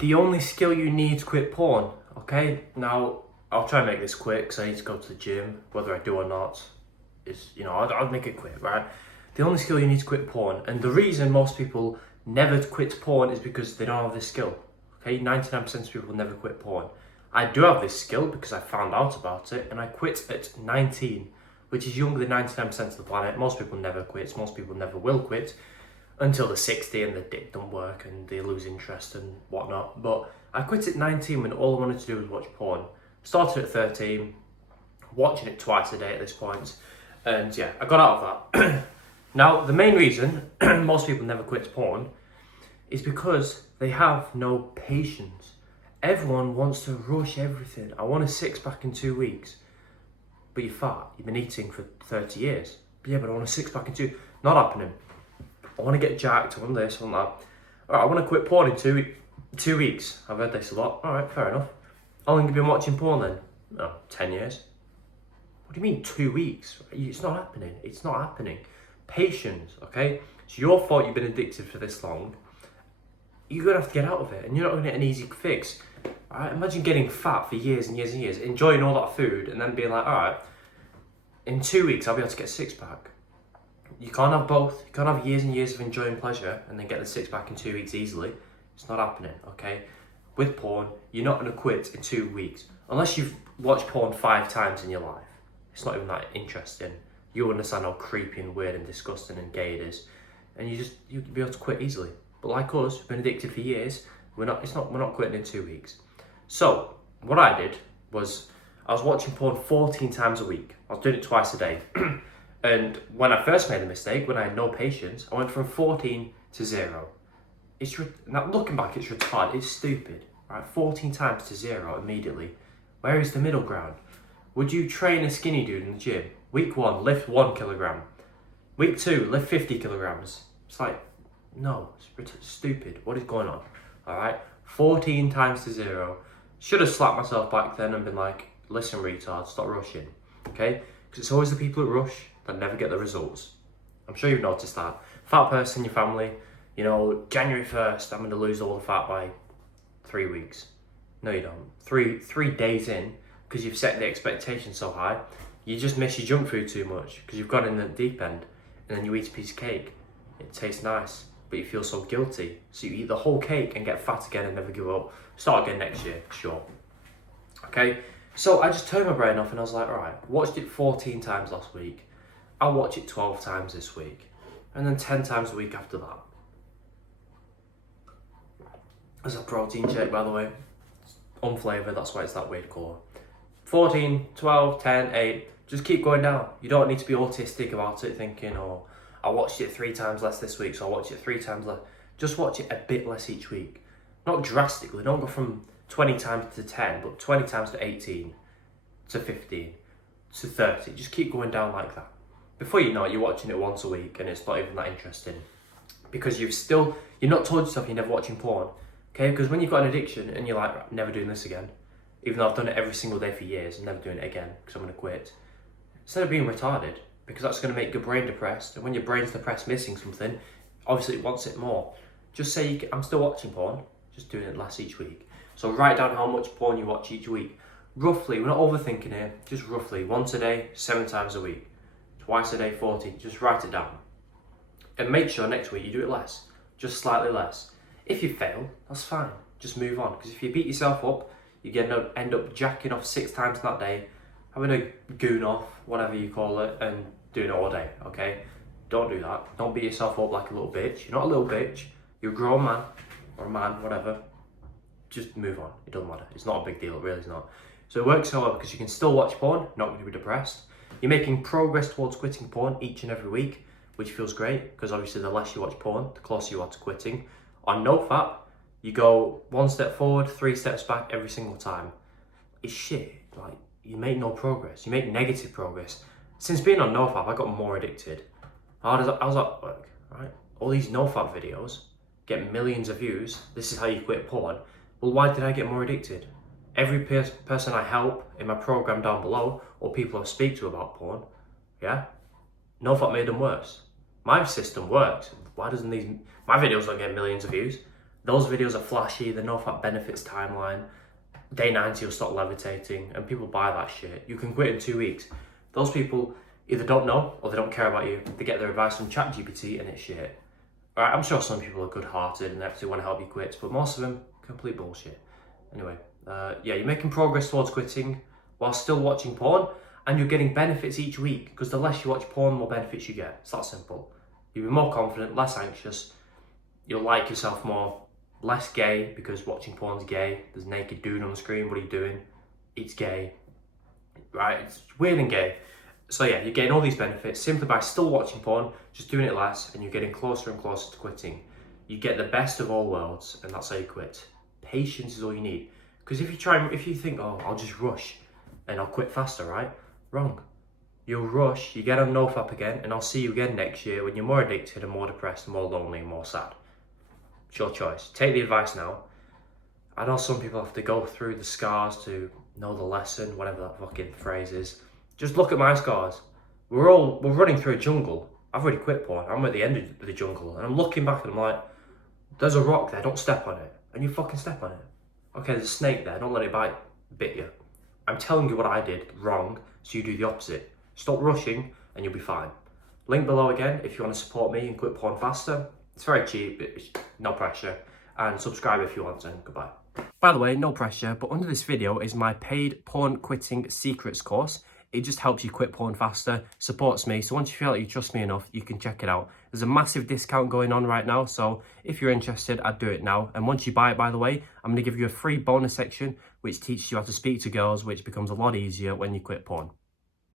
The only skill you need to quit porn, okay? Now, I'll try and make this quick because I need to go to the gym, whether I do or not. I'll make it quick, right? The only skill you need to quit porn, and the reason most people never quit porn is because they don't have this skill, okay? 99% of people never quit porn. I do have this skill because I found out about it, and I quit at 19, which is younger than 99% of the planet. Most people never quit, most people never will quit until they're 60 and the dick don't work and they lose interest and whatnot. But I quit at 19 when all I wanted to do was watch porn. Started at 13, watching it twice a day at this point, and yeah, I got out of that. Now, the main reason most people never quit porn is because they have no patience. Everyone wants to rush everything. I want a six-pack in 2 weeks. But you're fat. You've been eating for 30 years. But yeah, but I want a six-pack in two. Not happening. I want to get jacked. I want this, I want that. Alright, I want to quit porn in 2 weeks. I've heard this a lot. Alright, fair enough. How long have you been watching porn then? Oh, 10 years. What do you mean 2 weeks? It's not happening. It's not happening. Patience, okay? It's your fault you've been addicted for this long. You're going to have to get out of it. And you're not going to get an easy fix. Alright, imagine getting fat for years and years and years, enjoying all that food, and then being like, alright, in 2 weeks I'll be able to get a six-pack. You can't have both. You can't have years and years of enjoying pleasure and then get the six-pack in 2 weeks easily. It's not happening, okay? With porn, you're not going to quit in 2 weeks. Unless you've watched porn 5 times in your life. It's not even that interesting. You understand how creepy and weird and disgusting and gay it is. And you'll be able to quit easily. But like us, who've been addicted for years, we're not quitting in 2 weeks. So, what I did was, I was watching porn 14 times a week. I was doing it twice a day. And when I first made the mistake, when I had no patience, I went from 14 to 0. Now looking back, it's retarded, it's stupid. Right, 14 times to 0 immediately. Where is the middle ground? Would you train a skinny dude in the gym? Week 1, lift 1 kilogram. Week 2, lift 50 kilograms. It's like, no, it's stupid. What is going on? Alright, 14 times to 0. Should have slapped myself back then and been like, listen retard, stop rushing. Okay? Because it's always the people that rush that never get the results. I'm sure you've noticed that. Fat person in your family, January 1st, I'm going to lose all the fat by 3 weeks. No, you don't. Three days in, because you've set the expectation so high, you just miss your junk food too much because you've gone in the deep end, and then you eat a piece of cake. It tastes nice, but you feel so guilty. So you eat the whole cake and get fat again and never give up. Start again next year, sure. Okay, so I just turned my brain off and I was like, alright, watched it 14 times last week. I'll watch it 12 times this week. And then 10 times a week after that. There's a protein shake, by the way. It's unflavoured, that's why it's that weird colour. 14, 12, 10, 8. Just keep going down. You don't need to be autistic about it, thinking, oh, I watched it 3 times less this week, so I'll watch it 3 times less. Just watch it a bit less each week. Not drastically, don't go from 20 times to 10, but 20 times to 18, to 15, to 30. Just keep going down like that. Before you know it, you're watching it once a week and it's not even that interesting. Because you're not told yourself you're never watching porn. Okay, because when you've got an addiction and you're like, I'm never doing this again, even though I've done it every single day for years, I'm never doing it again because I'm going to quit. Instead of being retarded, because that's going to make your brain depressed, and when your brain's depressed missing something, obviously it wants it more. Just say, I'm still watching porn, just doing it less each week. So write down how much porn you watch each week. Roughly, we're not overthinking here, just roughly, once a day, 7 times a week. Twice a day, 40, just write it down. And make sure next week you do it less, just slightly less. If you fail, that's fine, just move on. Because if you beat yourself up, you're going to end up jacking off 6 times in that day, having a goon off, whatever you call it, and doing it all day, okay? Don't do that. Don't beat yourself up like a little bitch. You're not a little bitch. You're a grown man, or a man, whatever. Just move on. It doesn't matter. It's not a big deal. It really is not. So it works so well because you can still watch porn, not going to be depressed. You're making progress towards quitting porn each and every week, which feels great because obviously the less you watch porn, the closer you are to quitting. On NoFap, you go 1 step forward, 3 steps back every single time. It's shit. Like, you make no progress. You make negative progress. Since being on NoFap, I got more addicted. How does that work? Right? All these NoFap videos get millions of views. This is how you quit porn. Well, why did I get more addicted? Every person I help in my program down below, or people I speak to about porn, yeah, NoFap made them worse. My system works. Why doesn't my videos don't get millions of views? Those videos are flashy, the no-fap benefits timeline. Day 90 you'll stop levitating, and people buy that shit. You can quit in 2 weeks. Those people either don't know or they don't care about you. They get their advice from ChatGPT and it's shit. Alright, I'm sure some people are good-hearted and they actually want to help you quit, but most of them, complete bullshit. Anyway, yeah, you're making progress towards quitting while still watching porn, and you're getting benefits each week, because the less you watch porn, the more benefits you get. It's that simple. You'll be more confident, less anxious, you'll like yourself more, less gay, because watching porn's gay. There's a naked dude on the screen, what are you doing? It's gay. Right, it's weird and gay. So yeah, you're getting all these benefits simply by still watching porn, just doing it less, and you're getting closer and closer to quitting. You get the best of all worlds, and that's how you quit. Patience is all you need. Because if you think, oh, I'll just rush and I'll quit faster, right? Wrong. You'll rush, you get on NoFap again, and I'll see you again next year when you're more addicted and more depressed, and more lonely and more sad. It's your choice. Take the advice now. I know some people have to go through the scars to know the lesson, whatever that fucking phrase is. Just look at my scars. We're running through a jungle. I've already quit porn. I'm at the end of the jungle, and I'm looking back and I'm like, there's a rock there, don't step on it. And you fucking step on it. Okay, there's a snake there, don't let it bit you. I'm telling you what I did wrong, so you do the opposite. Stop rushing and you'll be fine. Link below again if you want to support me and quit porn faster. It's very cheap, it's no pressure. And subscribe if you want, and goodbye. By the way, no pressure, but under this video is my paid porn quitting secrets course. It just helps you quit porn faster, supports me, so once you feel like you trust me enough, you can check it out. There's a massive discount going on right now, so if you're interested, I'd do it now. And once you buy it, by the way, I'm going to give you a free bonus section which teaches you how to speak to girls, which becomes a lot easier when you quit porn.